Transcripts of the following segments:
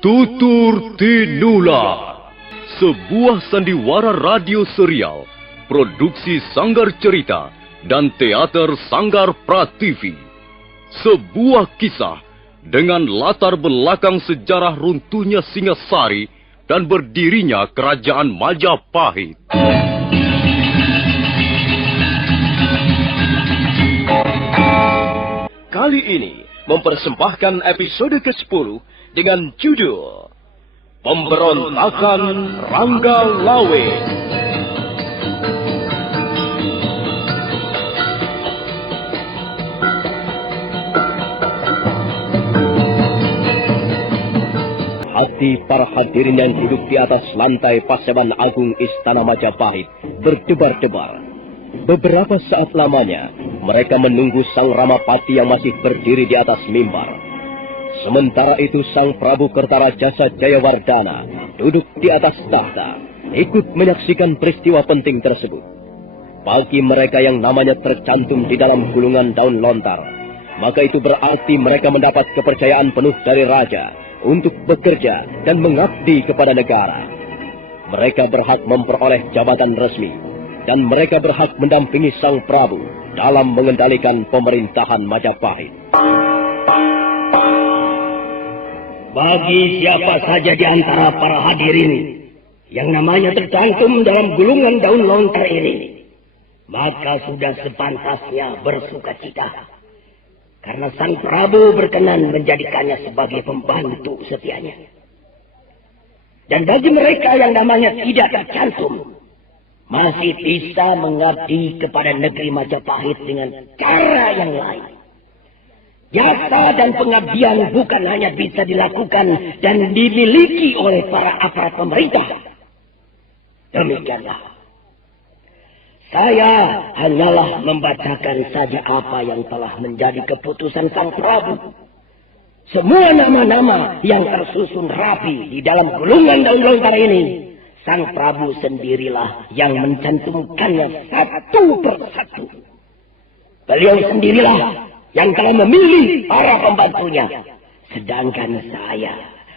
Tutur Tinula, sebuah sandiwara radio serial, produksi Sanggar Cerita dan Teater Sanggar Prativi. Sebuah kisah dengan latar belakang sejarah runtuhnya Singasari dan berdirinya Kerajaan Majapahit. Kali ini mempersembahkan episode ke-10 dengan judul Pemberontakan Rangga Lawe. Hati para hadirin yang duduk di atas lantai Paseban Agung Istana Majapahit berdebar-debar. Beberapa saat lamanya mereka menunggu Sang Ramapati yang masih berdiri di atas mimbar. Sementara itu Sang Prabu Kertarajasa Jayawardana duduk di atas tahta, ikut menyaksikan peristiwa penting tersebut. Bagi mereka yang namanya tercantum di dalam gulungan daun lontar, maka itu berarti mereka mendapat kepercayaan penuh dari raja untuk bekerja dan mengabdi kepada negara. Mereka berhak memperoleh jabatan resmi, dan mereka berhak mendampingi Sang Prabu dalam mengendalikan pemerintahan Majapahit. Bagi siapa saja di antara para hadirin yang namanya tercantum dalam gulungan daun lontar ini, maka sudah sepantasnya bersukacita, karena Sang Prabu berkenan menjadikannya sebagai pembantu setianya. Dan bagi mereka yang namanya tidak tercantum, masih bisa mengabdi kepada negeri Majapahit dengan cara yang lain. Jasa dan pengabdian bukan hanya bisa dilakukan dan dimiliki oleh para aparat pemerintah. Demikianlah. Saya hanyalah membacakan saja apa yang telah menjadi keputusan Sang Prabu. Semua nama-nama yang tersusun rapi di dalam gulungan daun lontar ini, Sang Prabu sendirilah yang mencantumkannya satu persatu. Beliau sendirilah yang telah memilih para pembantunya, sedangkan saya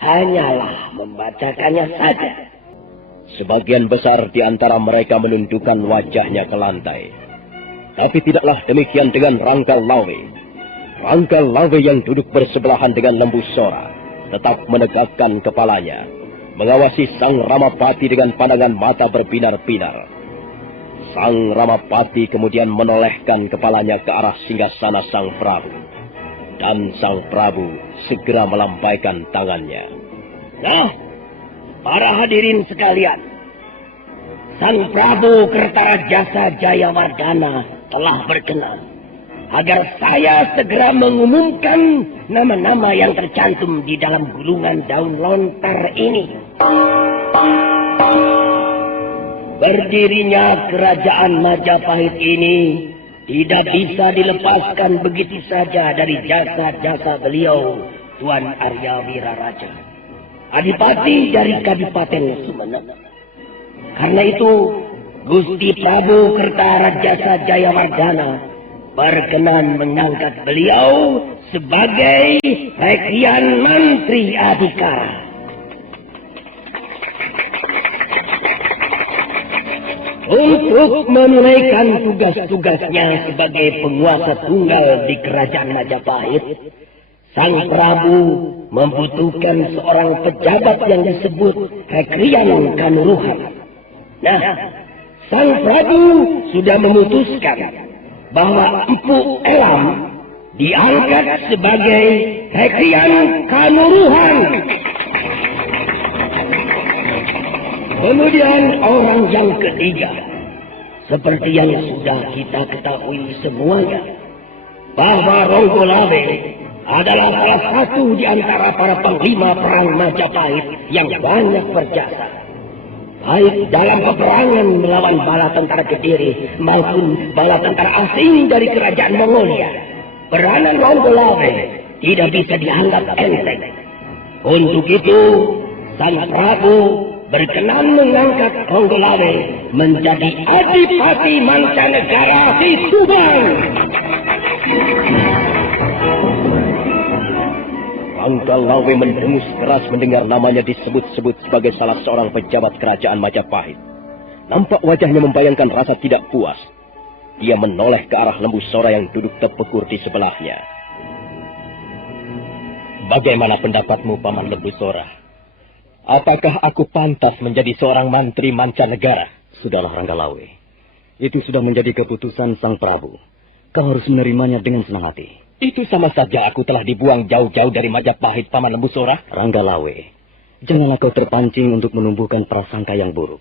hanyalah membacakannya saja. Sebagian besar di antara mereka menundukkan wajahnya ke lantai. Tapi tidaklah demikian dengan Rangga Lawe. Rangga Lawe yang duduk bersebelahan dengan Lembu Sora tetap menegakkan kepalanya, mengawasi Sang Ramapati dengan pandangan mata berbinar-binar. Sang Ramapati kemudian menolehkan kepalanya ke arah singgasana Sang Prabu. Dan Sang Prabu segera melambaikan tangannya. Nah, para hadirin sekalian, Sang Prabu Kertarajasa Jayawardana telah berkenan agar saya segera mengumumkan nama-nama yang tercantum di dalam gulungan daun lontar ini. Berdirinya Kerajaan Majapahit ini tidak bisa dilepaskan begitu saja dari jasa-jasa beliau, Tuan Arya Wiraraja, Adipati dari Kadipaten Sumenep. Karena itu, Gusti Prabu Kertarajasa Jayawardana berkenan mengangkat beliau sebagai Rekian Mantri Adhikara. Untuk menunaikan tugas-tugasnya sebagai penguasa tunggal di Kerajaan Majapahit, Sang Prabu membutuhkan seorang pejabat yang disebut Rekrian Kanuruhan. Nah, Sang Prabu sudah memutuskan bahwa Empu Elam diangkat sebagai Rekrian Kanuruhan. Kemudian orang yang ketiga, seperti yang sudah kita ketahui semuanya, bahwa Rangga Lawe adalah salah satu di antara para panglima perang Majapahit yang banyak berjasa, baik dalam peperangan melawan bala tentara Kediri maupun bala tentara asing dari kerajaan Mongolia. Peranan Rangga Lawe tidak bisa dianggap enteng. Untuk itu, Sang Prabu berkenan mengangkat Rangga Lawe menjadi Adipati Mancanegara di Subang. Ranggalawe mendengus keras mendengar namanya disebut-sebut sebagai salah seorang pejabat kerajaan Majapahit. Nampak wajahnya membayangkan rasa tidak puas. Dia menoleh ke arah Lembu Sora yang duduk terpekur di sebelahnya. Bagaimana pendapatmu, Paman Lembu Sora? Apakah aku pantas menjadi seorang mantri mancanegara? Sudahlah, Ranggalawe. Itu sudah menjadi keputusan Sang Prabu. Kau harus menerimanya dengan senang hati. Itu sama saja aku telah dibuang jauh-jauh dari Majapahit, Paman Lembu Sora. Ranggalawe, janganlah kau terpancing untuk menumbuhkan prasangka yang buruk.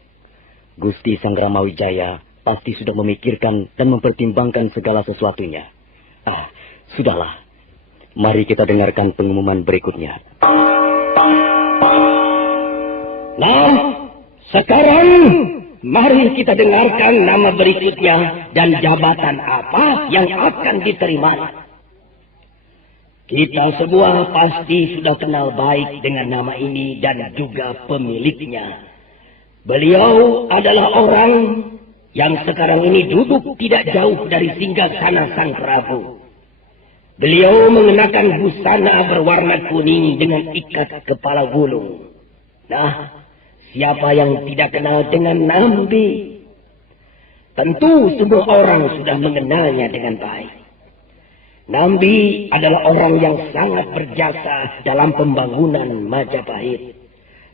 Gusti Sang Ramawijaya pasti sudah memikirkan dan mempertimbangkan segala sesuatunya. Sudahlah. Mari kita dengarkan pengumuman berikutnya. Nah, sekarang mari kita dengarkan nama berikutnya dan jabatan apa yang akan diterima. Kita semua pasti sudah kenal baik dengan nama ini dan juga pemiliknya. Beliau adalah orang yang sekarang ini duduk tidak jauh dari singgasana Sang Prabu. Beliau mengenakan busana berwarna kuning dengan ikat kepala gulung. Nah, siapa yang tidak kenal dengan Nambi? Tentu semua orang sudah mengenalnya dengan baik. Nambi adalah orang yang sangat berjasa dalam pembangunan Majapahit.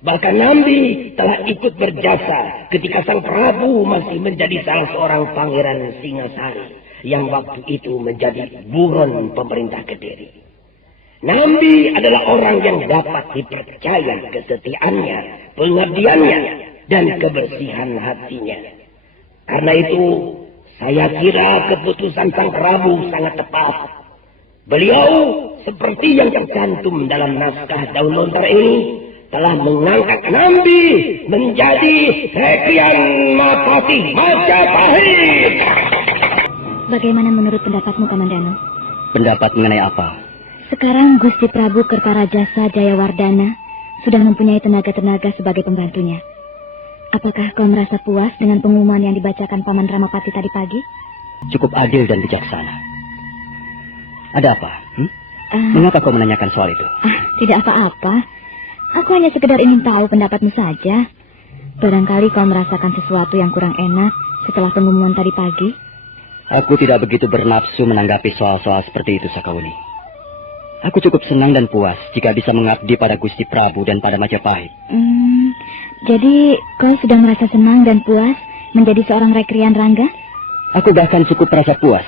Bahkan Nambi telah ikut berjasa ketika Sang Prabu masih menjadi salah seorang pangeran Singasari yang waktu itu menjadi buron pemerintah Kediri. Nambi adalah orang yang dapat dipercaya kesetiaannya, pengabdiannya, dan kebersihan hatinya. Karena itu, saya kira keputusan Sang Prabu sangat tepat. Beliau, seperti yang tercantum dalam naskah Daun Lontar ini, telah mengangkat Nambi menjadi Sekrian Mapati Majapahit. Bagaimana menurut pendapatmu, Kamandano? Pendapat mengenai apa? Sekarang Gusti Prabu Kertarajasa Jayawardana sudah mempunyai tenaga-tenaga sebagai pembantunya. Apakah kau merasa puas dengan pengumuman yang dibacakan Paman Ramapati tadi pagi? Cukup adil dan bijaksana. Ada apa? Mengapa kau menanyakan soal itu? Tidak apa-apa. Aku hanya sekedar ingin tahu pendapatmu saja. Barangkali kau merasakan sesuatu yang kurang enak setelah pengumuman tadi pagi. Aku tidak begitu bernafsu menanggapi soal-soal seperti itu, Sakauni. Aku cukup senang dan puas jika bisa mengabdi pada Gusti Prabu dan pada Majapahit. Jadi kau sudah merasa senang dan puas menjadi seorang rekrian Rangga? Aku bahkan cukup merasa puas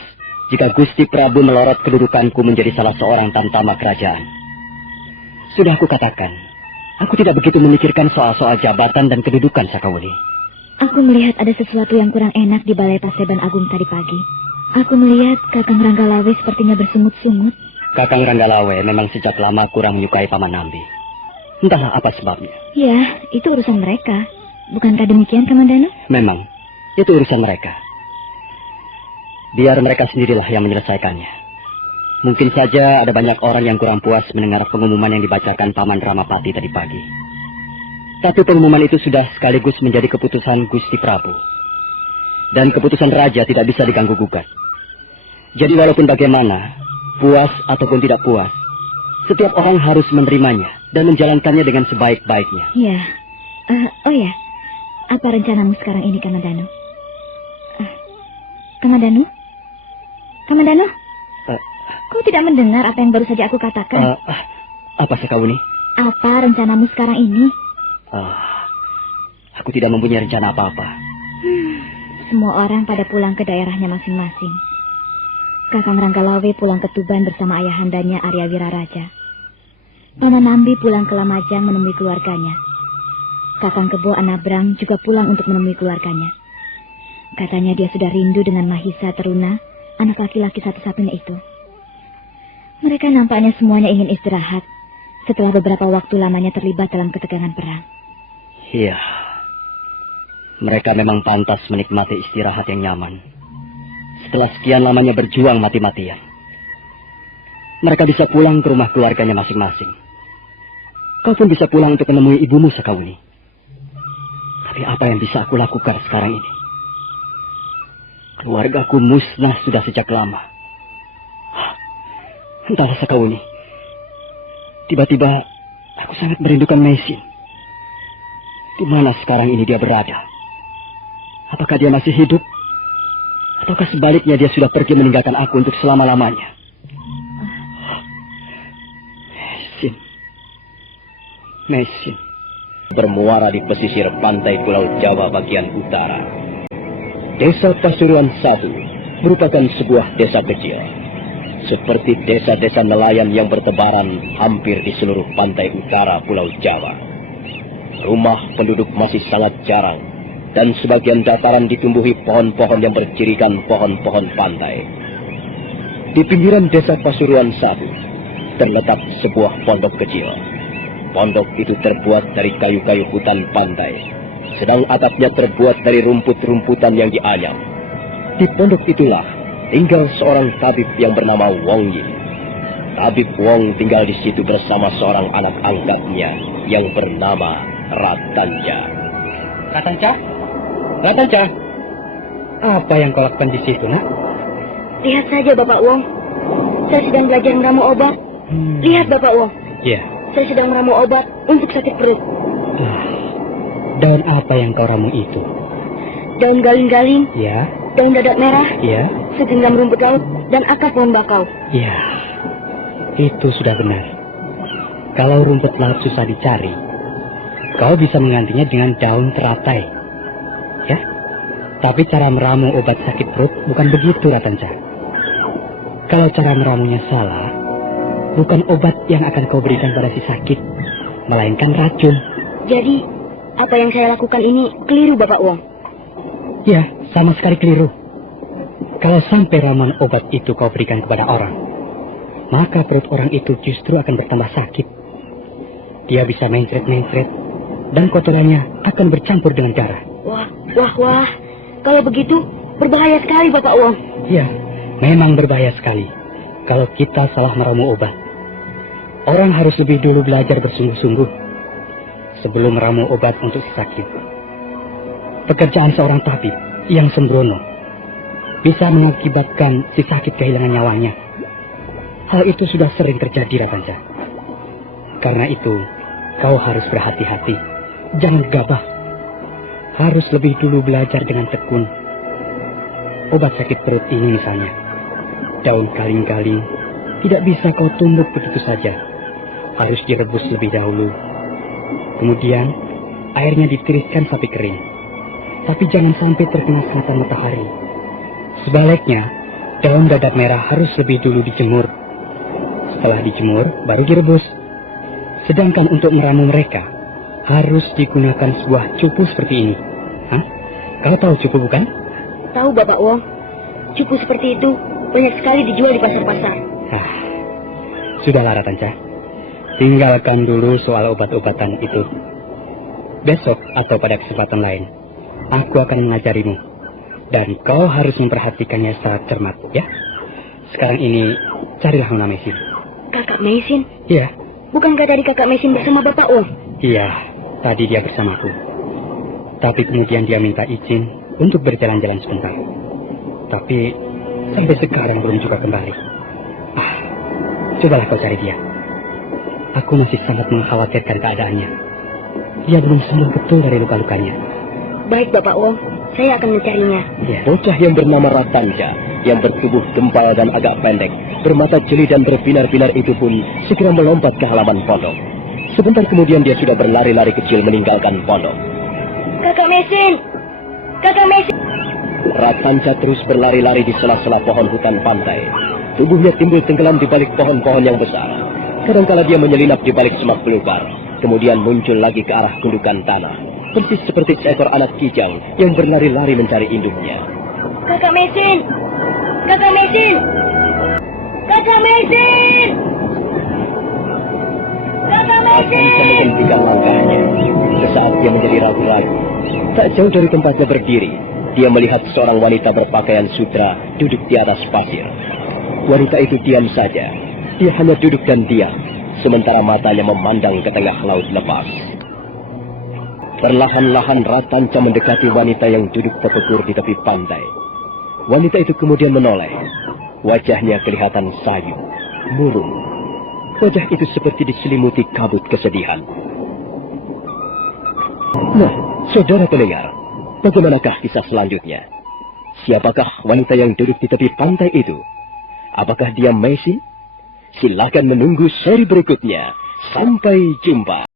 jika Gusti Prabu melorot kedudukanku menjadi salah seorang tamtama kerajaan. Sudah aku katakan, aku tidak begitu memikirkan soal-soal jabatan dan kedudukan, Sakauni. Aku melihat ada sesuatu yang kurang enak di Balai Paseban Agung tadi pagi. Aku melihat Kakang Ranggalawe sepertinya bersungut-sungut. Kakang Ranggalawe memang sejak lama kurang menyukai Paman Nambi. Entahlah apa sebabnya. Ya, itu urusan mereka. Bukankah demikian, Kamandano? Memang, itu urusan mereka. Biar mereka sendirilah yang menyelesaikannya. Mungkin saja ada banyak orang yang kurang puas mendengar pengumuman yang dibacakan Paman Ramapati tadi pagi. Tapi pengumuman itu sudah sekaligus menjadi keputusan Gusti Prabu. Dan keputusan Raja tidak bisa diganggu-gugat. Jadi walaupun bagaimana, puas ataupun tidak puas, setiap orang harus menerimanya dan menjalankannya dengan sebaik-baiknya. Ya. Oh ya, apa rencanamu sekarang ini, Kamandano? Kamandano? Kamandano? Kau tidak mendengar apa yang baru saja aku katakan? Apa, Sakauni? Apa rencanamu sekarang ini? Aku tidak mempunyai rencana apa-apa. Semua orang pada pulang ke daerahnya masing-masing. Kakang Ranggalawe pulang ke Tuban bersama ayahandanya Arya Wiraraja. Paman Nambi pulang ke Lamajang menemui keluarganya. Kakang Kebo Anabrang juga pulang untuk menemui keluarganya. Katanya dia sudah rindu dengan Mahisa Teruna, anak laki-laki satu-satunya itu. Mereka nampaknya semuanya ingin istirahat setelah beberapa waktu lamanya terlibat dalam ketegangan perang. Iya, mereka memang pantas menikmati istirahat yang nyaman. Setelah sekian lamanya berjuang mati-matian, mereka bisa pulang ke rumah keluarganya masing-masing. Kau pun bisa pulang untuk menemui ibumu, Sakauni. Tapi apa yang bisa aku lakukan sekarang ini? Keluargaku musnah sudah sejak lama. Entahlah, Sakauni. Tiba-tiba aku sangat merindukan Maisin. Di mana sekarang ini dia berada? Apakah dia masih hidup? Ataukah sebaliknya dia sudah pergi meninggalkan aku untuk selama-lamanya? Maisin. Bermuara di pesisir pantai Pulau Jawa bagian utara. Desa Pasuruan 1 merupakan sebuah desa kecil. Seperti desa-desa nelayan yang bertebaran hampir di seluruh pantai utara Pulau Jawa. Rumah penduduk masih sangat jarang, dan sebagian dataran ditumbuhi pohon-pohon yang bercirikan pohon-pohon pantai. Di pinggiran desa Pasuruan 1 terletak sebuah pondok kecil. Pondok itu terbuat dari kayu-kayu hutan pantai, sedang atapnya terbuat dari rumput-rumputan yang dianyam. Di pondok itulah tinggal seorang tabib yang bernama Wong Yin. Tabib Wong tinggal di situ bersama seorang anak angkatnya yang bernama Ratanja. Ratanja? Ratanja? Apa yang kau lakukan di situ, nak? Lihat saja, Bapak Wong. Saya sedang belajar meramu obat. Lihat, Bapak Wong. Ya. Saya sedang meramu obat untuk sakit perut. Daun apa yang kau ramu itu? Daun galing-galing, Ya. daun dadak merah, Ya. segenggam rumput laut, dan akar pohon bakau. Ya. Itu sudah benar. Kalau rumput laut susah dicari, kau bisa menggantinya dengan daun teratai. Ya. Tapi cara meramu obat sakit perut bukan begitu, Ratanja. Kalau cara meramunya salah, bukan obat yang akan kau berikan pada si sakit, melainkan racun. Jadi, apa yang saya lakukan ini keliru, Bapak Wong? Ya, sama sekali keliru. Kalau sampai ramuan obat itu kau berikan kepada orang, maka perut orang itu justru akan bertambah sakit. Dia bisa mencret-mencret, dan kotorannya akan bercampur dengan darah. Wah. Kalau begitu, berbahaya sekali, Bapak Wong. Ya, memang berbahaya sekali kalau kita salah meramu obat. Orang harus lebih dulu belajar bersungguh-sungguh sebelum meramu obat untuk si sakit. Pekerjaan seorang tabib yang sembrono bisa mengakibatkan si sakit kehilangan nyawanya. Hal itu sudah sering terjadi, Ratanja. Karena itu, kau harus berhati-hati. Jangan gegabah. Harus lebih dulu belajar dengan tekun. Obat sakit perut ini misalnya, daun galing-galing tidak bisa kau tumbuk begitu saja. Harus direbus lebih dahulu. Kemudian, airnya ditiriskan sampai kering. Tapi jangan sampai terkena sinar matahari. Sebaliknya, daun dadak merah harus lebih dulu dijemur. Setelah dijemur, baru direbus. Sedangkan untuk meramu mereka, harus digunakan sebuah cupu seperti ini. Hah? Kau tahu cupu bukan? Tahu, Bapak Wong. Cupu seperti itu banyak sekali dijual di pasar-pasar. Sudahlah, Ratanja. Tinggalkan dulu soal obat-obatan itu. Besok atau pada kesempatan lain, aku akan mengajarimu. Dan kau harus memperhatikannya secara cermat, ya? Sekarang ini, carilah Nona Maisin. Kakak Maisin? Iya. Bukankah tadi Kakak Maisin bersama Bapak Wong? Iya, tadi dia bersamaku. Tapi kemudian dia minta izin untuk berjalan-jalan sebentar. Tapi sampai sekarang belum juga kembali. Cobalah kau cari dia. Aku masih sangat mengkhawatirkan keadaannya. Dia belum sembuh betul dari luka-lukanya. Baik, Bapak Wong. Saya akan mencarinya. Ya. Bocah yang bernama Ratanja, yang bertubuh gempal dan agak pendek, bermata jeli dan berbinar-binar itu pun segera melompat ke halaman pondok. Sebentar kemudian dia sudah berlari-lari kecil meninggalkan pondok. Kakak Maisin! Kakak Maisin! Ratanja terus berlari-lari di sela-sela pohon hutan pantai. Tubuhnya timbul tenggelam di balik pohon-pohon yang besar. Kadangkala dia menyelinap di balik semak belukar, kemudian muncul lagi ke arah gundukan tanah, persis seperti seekor anak kijang yang berlari-lari mencari induknya. Kakak Maisin! Kakak Maisin! Kakak Maisin! Kakak Maisin! Ratanja menghentikan langkahnya. Sesaat dia menjadi ragu-ragu. Tak jauh dari tempatnya berdiri, dia melihat seorang wanita berpakaian sudra duduk di atas pasir. Wanita itu diam saja. Dia hanya duduk dan diam, sementara matanya memandang ke tengah laut lepas. Perlahan-lahan Ratanja mendekati wanita yang duduk terpekur di tepi pantai. Wanita itu kemudian menoleh. Wajahnya kelihatan sayu, murung. Wajah itu seperti diselimuti kabut kesedihan. Nah, saudara pendengar, bagaimanakah kisah selanjutnya? Siapakah wanita yang duduk di tepi pantai itu? Apakah dia Messi? Silakan menunggu seri berikutnya. Sampai jumpa.